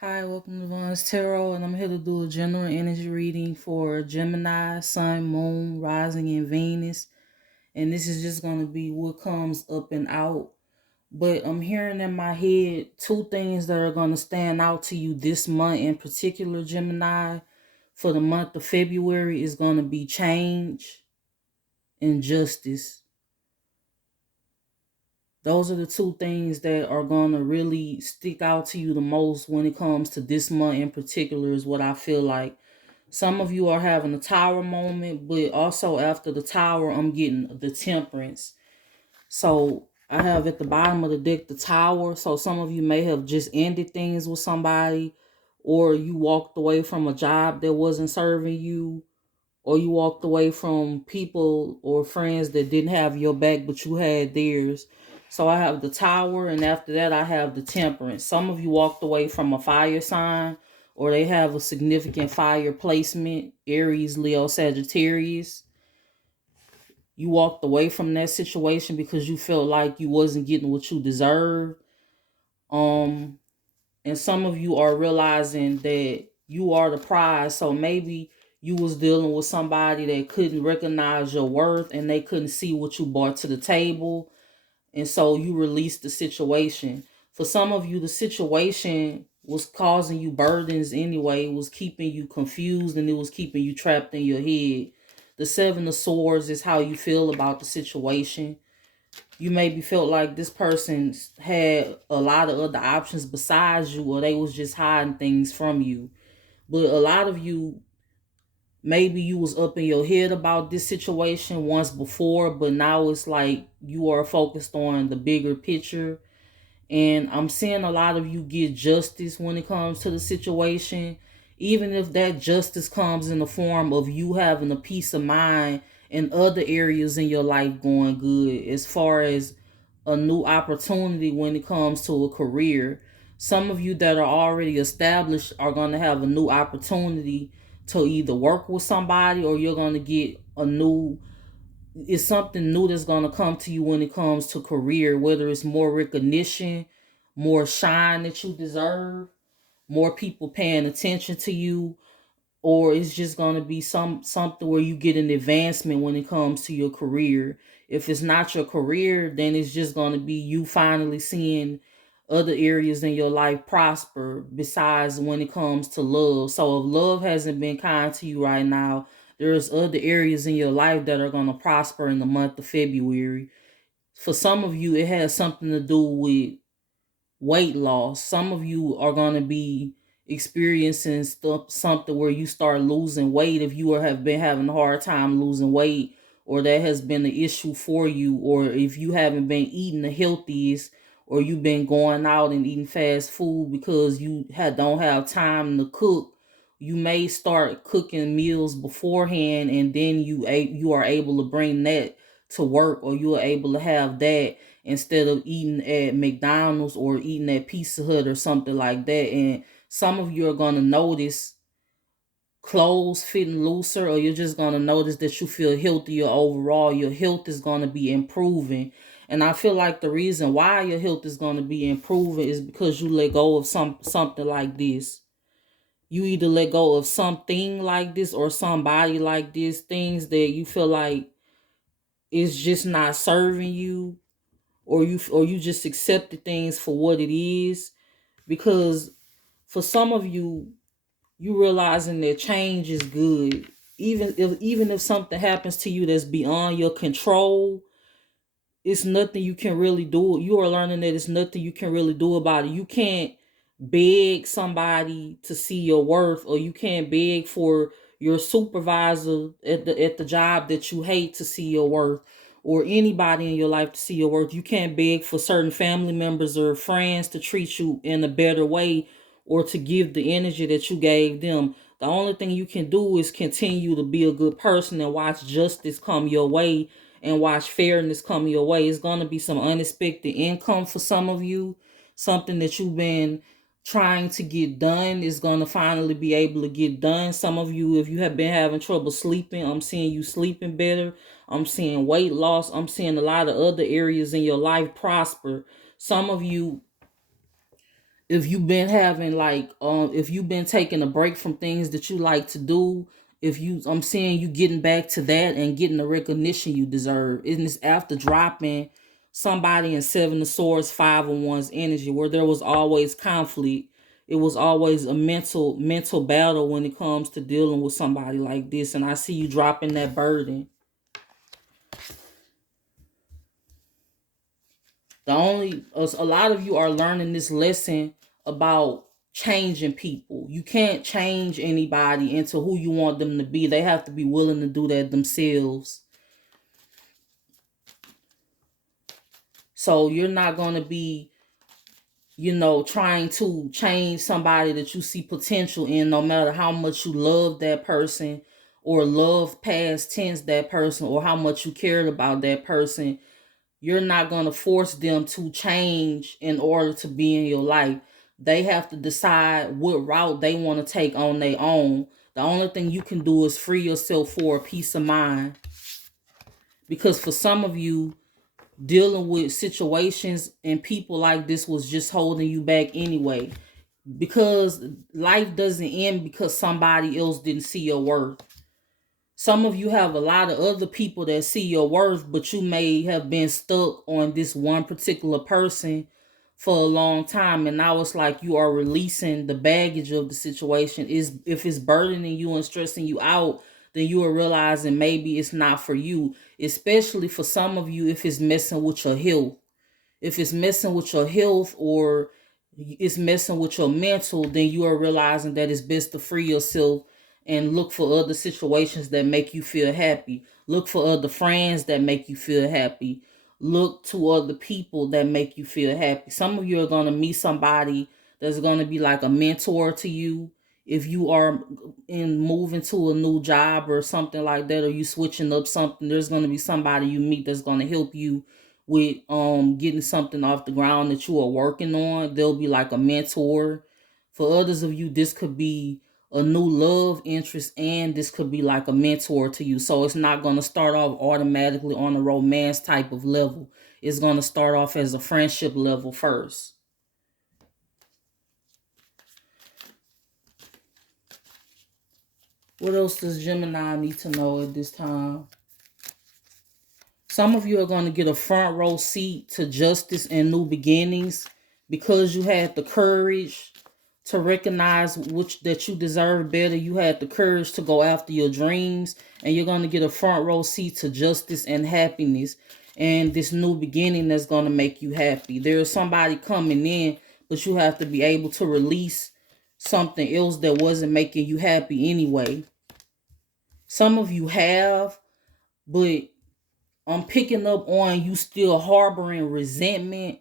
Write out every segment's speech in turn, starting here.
Hi, welcome to Vaughn's Tarot, and I'm here to do a general energy reading for Gemini, Sun, Moon, Rising, and Venus. And this is just going to be what comes up and out. But I'm hearing in my head two things that are going to stand out to you this month in particular, Gemini. For the month of February is going to be change and justice. Those are the two things that are going to really stick out to you the most when it comes to this month in particular, is what I feel like. Some of you are having a tower moment, but also after the tower, I'm getting the temperance. So I have at the bottom of the deck the tower. So some of you may have just ended things with somebody, or you walked away from a job that wasn't serving you, or you walked away from people or friends that didn't have your back, but you had theirs. So I have the tower, and after that, I have the temperance. Some of you walked away from a fire sign, or they have a significant fire placement, Aries, Leo, Sagittarius. You walked away from that situation because you felt like you wasn't getting what you deserved. Um, and some of you are realizing that you are the prize. So maybe you was dealing with somebody that couldn't recognize your worth, and they couldn't see what you brought to the table, and so you released the situation. For some of you, the situation was causing you burdens anyway. It was keeping you confused, and it was keeping you trapped in your head. The Seven of Swords is how you feel about the situation. You maybe felt like this person had a lot of other options besides you, or they was just hiding things from you. But a lot of you, maybe you was up in your head about this situation once before, but now it's like you are focused on the bigger picture. And I'm seeing a lot of you get justice when it comes to the situation, even if that justice comes in the form of you having a peace of mind and other areas in your life going good, as far as a new opportunity when it comes to a career. Some of you that are already established are going to have a new opportunity to either work with somebody, or you're going to get a new, it's something new that's going to come to you when it comes to career, whether it's more recognition, more shine that you deserve, more people paying attention to you, or it's just going to be something where you get an advancement when it comes to your career. If it's not your career, then it's just going to be you finally seeing other areas in your life prosper besides when it comes to love. So if love hasn't been kind to you right now, there's other areas in your life that are going to prosper in the month of February. For some of you, it has something to do with weight loss. Some of you are going to be experiencing stuff, something where you start losing weight. If you have been having a hard time losing weight, or that has been an issue for you, or if you haven't been eating the healthiest, or you've been going out and eating fast food because don't have time to cook, you may start cooking meals beforehand, and then you are able to bring that to work, or you are able to have that instead of eating at McDonald's or eating at Pizza Hut or something like that. And some of you are going to notice clothes fitting looser, or you're just going to notice that you feel healthier overall. Your health is going to be improving. And I feel like the reason why your health is going to be improving is because you let go of something like this. You either let go of something like this or somebody like this, things that you feel like is just not serving you, or you just accepted things for what it is. Because for some of you, you realizing that change is good. Even if something happens to you that's beyond your control, it's nothing you can really do. You are learning that it's nothing you can really do about it. You can't beg somebody to see your worth, or you can't beg for your supervisor at the job that you hate to see your worth, or anybody in your life to see your worth. You can't beg for certain family members or friends to treat you in a better way, or to give the energy that you gave them. The only thing you can do is continue to be a good person and watch justice come your way, and watch fairness come your way. It's going to be some unexpected income for some of you. Something that you've been trying to get done is going to finally be able to get done. Some of you, if you have been having trouble sleeping, I'm seeing you sleeping better. I'm seeing weight loss. I'm seeing a lot of other areas in your life prosper. Some of you, If you've been having like if you've been taking a break from things that you like to do, if you I'm seeing you getting back to that and getting the recognition you deserve. And it's after dropping somebody in Seven of Swords, Five of Wands energy, where there was always conflict. It was always a mental battle when it comes to dealing with somebody like this. And I see you dropping that burden. A lot of you are learning this lesson about changing people. You can't change anybody into who you want them to be. They have to be willing to do that themselves. So you're not going to be, trying to change somebody that you see potential in, no matter how much you love that person or love past tense that person or how much you cared about that person. You're not going to force them to change in order to be in your life. They have to decide what route they want to take on their own. The only thing you can do is free yourself for a peace of mind. Because for some of you, dealing with situations and people like this was just holding you back anyway. Because life doesn't end because somebody else didn't see your worth. Some of you have a lot of other people that see your worth, but you may have been stuck on this one particular person for a long time. And now it's like you are releasing the baggage of the situation. If it's burdening you and stressing you out, then you are realizing maybe it's not for you. Especially for some of you, if it's messing with your health. If it's messing with your health or it's messing with your mental, then you are realizing that it's best to free yourself and look for other situations that make you feel happy. Look for other friends that make you feel happy. Look to other people that make you feel happy. Some of you are going to meet somebody that's going to be like a mentor to you. If you are in moving to a new job or something like that, or you switching up something, there's going to be somebody you meet that's going to help you with getting something off the ground that you are working on. They'll be like a mentor. For others of you, this could be a new love interest, and this could be like a mentor to you. So it's not going to start off automatically on a romance type of level. It's going to start off as a friendship level first. What else does Gemini need to know at this time? Some of you are going to get a front row seat to justice and new beginnings because you had the courage to recognize that you deserve better. You had the courage to go after your dreams, and you're going to get a front row seat to justice and happiness and this new beginning that's going to make you happy. There's somebody coming in, but you have to be able to release something else that wasn't making you happy anyway. Some of you have, but I'm picking up on you still harboring resentment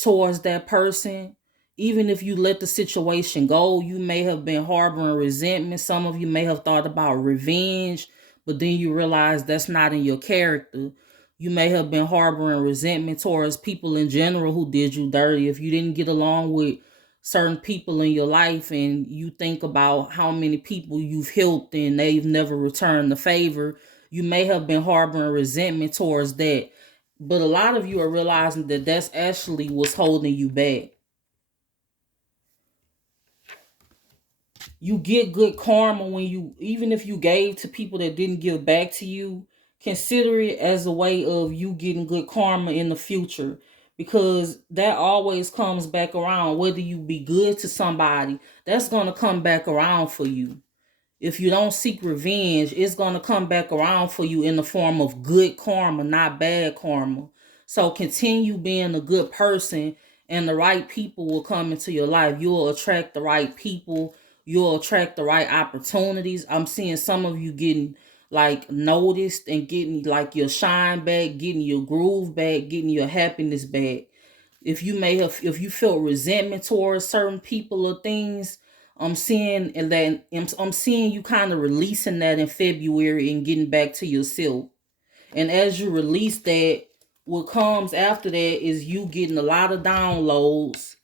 towards that person. Even if you let the situation go, you may have been harboring resentment. Some of you may have thought about revenge, but then you realize that's not in your character. You may have been harboring resentment towards people in general who did you dirty. If you didn't get along with certain people in your life and you think about how many people you've helped and they've never returned the favor, you may have been harboring resentment towards that. But a lot of you are realizing that that's actually what's holding you back. You get good karma when you, even if you gave to people that didn't give back to you, consider it as a way of you getting good karma in the future, because that always comes back around. Whether you be good to somebody, that's going to come back around for you. If you don't seek revenge, it's going to come back around for you in the form of good karma, not bad karma. So continue being a good person, and the right people will come into your life. You'll attract the right people. You'll attract the right opportunities. I'm seeing some of you getting like noticed and getting like your shine back, getting your groove back, getting your happiness back. If you felt resentment towards certain people or things, I'm seeing you kind of releasing that in February and getting back to yourself. And as you release that, what comes after that is you getting a lot of downloads.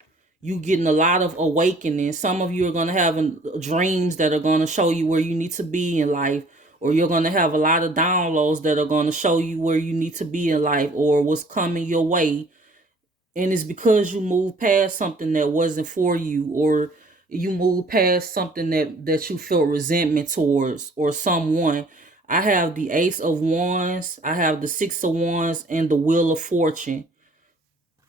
You getting a lot of awakening. Some of you are going to have dreams that are going to show you where you need to be in life, or you're going to have a lot of downloads that are going to show you where you need to be in life or what's coming your way. And it's because you moved past something that wasn't for you, or you moved past something that you felt resentment towards or someone. I have the Ace of Wands, I have the Six of Wands, and the Wheel of Fortune.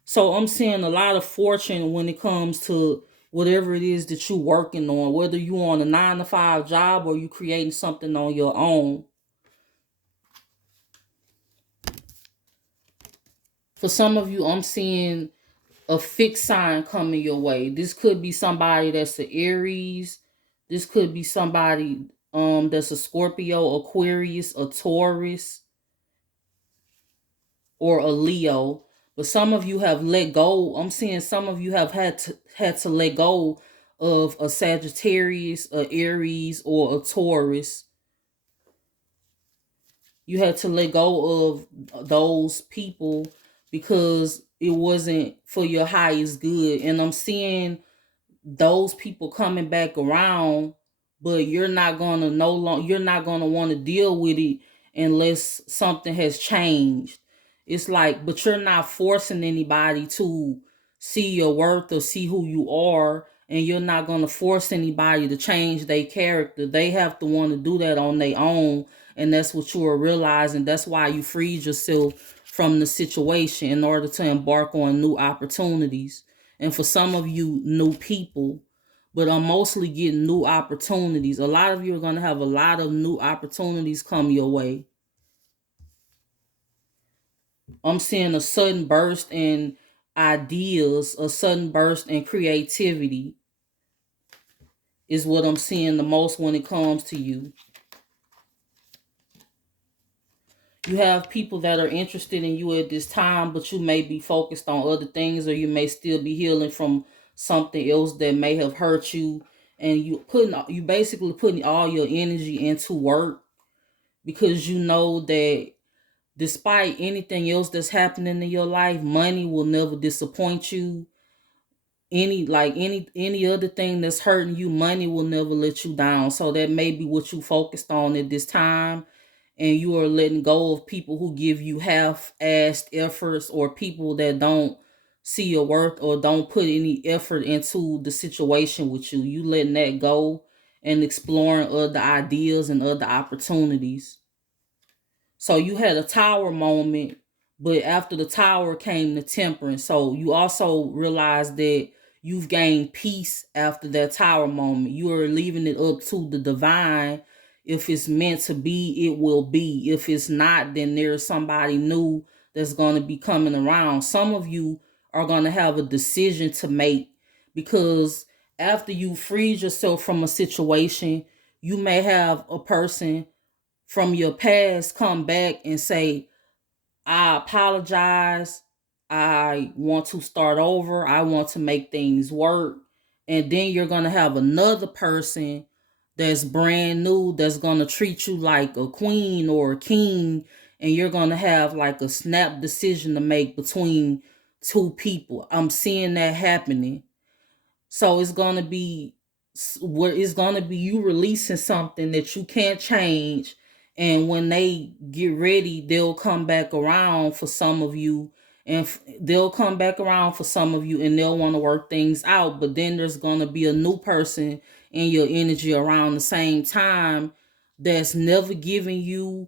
So I'm seeing a lot of fortune when it comes to whatever it is that you're working on, whether you on a 9 to 5 job or you creating something on your own. For some of you, I'm seeing a fixed sign coming your way. This could be somebody that's an Aries. This could be somebody that's a Scorpio, Aquarius, a Taurus, or a Leo. But some of you have let go. I'm seeing some of you have had to let go of a Sagittarius, a Aries, or a Taurus. You had to let go of those people because it wasn't for your highest good. And I'm seeing those people coming back around, but you're not gonna want to deal with it unless something has changed. It's like, but you're not forcing anybody to see your worth or see who you are, and you're not gonna force anybody to change their character. They have to want to do that on their own, and that's what you are realizing. That's why you freed yourself from the situation in order to embark on new opportunities. And for some of you, new people. But I'm mostly getting new opportunities. A lot of you are going to have a lot of new opportunities come your way. I'm seeing a sudden burst in ideas, a sudden burst in creativity is what I'm seeing the most when it comes to you. You have people that are interested in you at this time, but you may be focused on other things, or you may still be healing from something else that may have hurt you. And you basically putting all your energy into work because you know that despite anything else that's happening in your life, money will never disappoint you. Any other thing that's hurting you, money will never let you down. So that may be what you focused on at this time, and you are letting go of people who give you half-assed efforts, or people that don't see your worth or don't put any effort into the situation with you. You letting that go and exploring other ideas and other opportunities. So you had a tower moment, but after the tower came the temperance. So you also realize that you've gained peace after that tower moment. You are leaving it up to the divine. If it's meant to be, it will be. If it's not, then there's somebody new that's going to be coming around. Some of you are going to have a decision to make, because after you freed yourself from a situation, you may have a person from your past come back and say, I apologize. I want to start over. I want to make things work. And then you're going to have another person that's brand new that's going to treat you like a queen or a king. And you're going to have like a snap decision to make between two people. I'm seeing that happening. So it's gonna be you releasing something that you can't change, and when they get ready, they'll come back around for some of you, and they'll come back around for some of you, and they'll want to work things out. But then there's gonna be a new person in your energy around the same time that's never giving you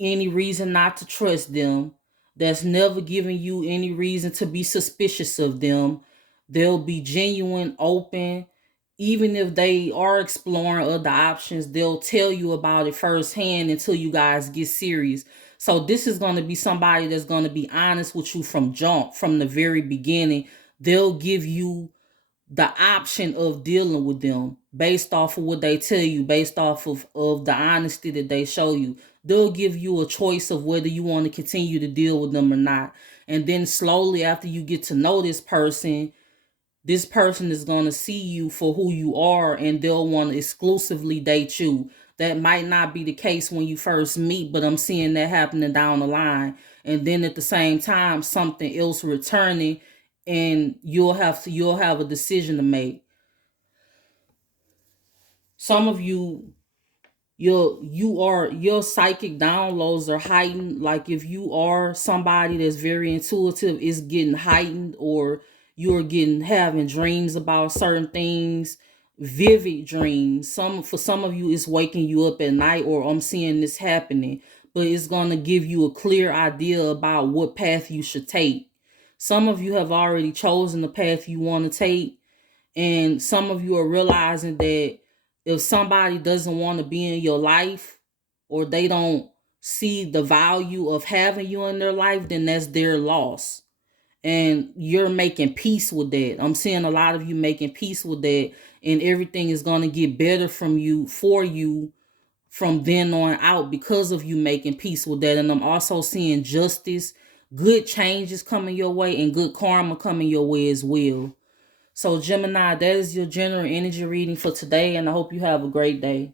any reason not to trust them, that's never giving you any reason to be suspicious of them. They'll be genuine, open. Even if they are exploring other options, they'll tell you about it firsthand until you guys get serious. So this is going to be somebody that's going to be honest with you from the very beginning. They'll give you the option of dealing with them based off of what they tell you, based off of the honesty that they show you. They'll give you a choice of whether you want to continue to deal with them or not. And then slowly, after you get to know this person is going to see you for who you are, and they'll want to exclusively date you. That might not be the case when you first meet, but I'm seeing that happening down the line. And then at the same time, something else returning, and you'll have a decision to make. Some of you your psychic downloads are heightened. Like if you are somebody that's very intuitive, it's getting heightened, or you're getting having dreams about certain things, vivid dreams. For some of you, it's waking you up at night, or I'm seeing this happening, but it's gonna give you a clear idea about what path you should take. Some of you have already chosen the path you want to take, and some of you are realizing that if somebody doesn't want to be in your life, or they don't see the value of having you in their life, then that's their loss. And you're making peace with that. I'm seeing a lot of you making peace with that, and everything is going to get better for you from then on out because of you making peace with that. And I'm also seeing justice, good changes coming your way, and good karma coming your way as well. So Gemini, that is your general energy reading for today, and I hope you have a great day.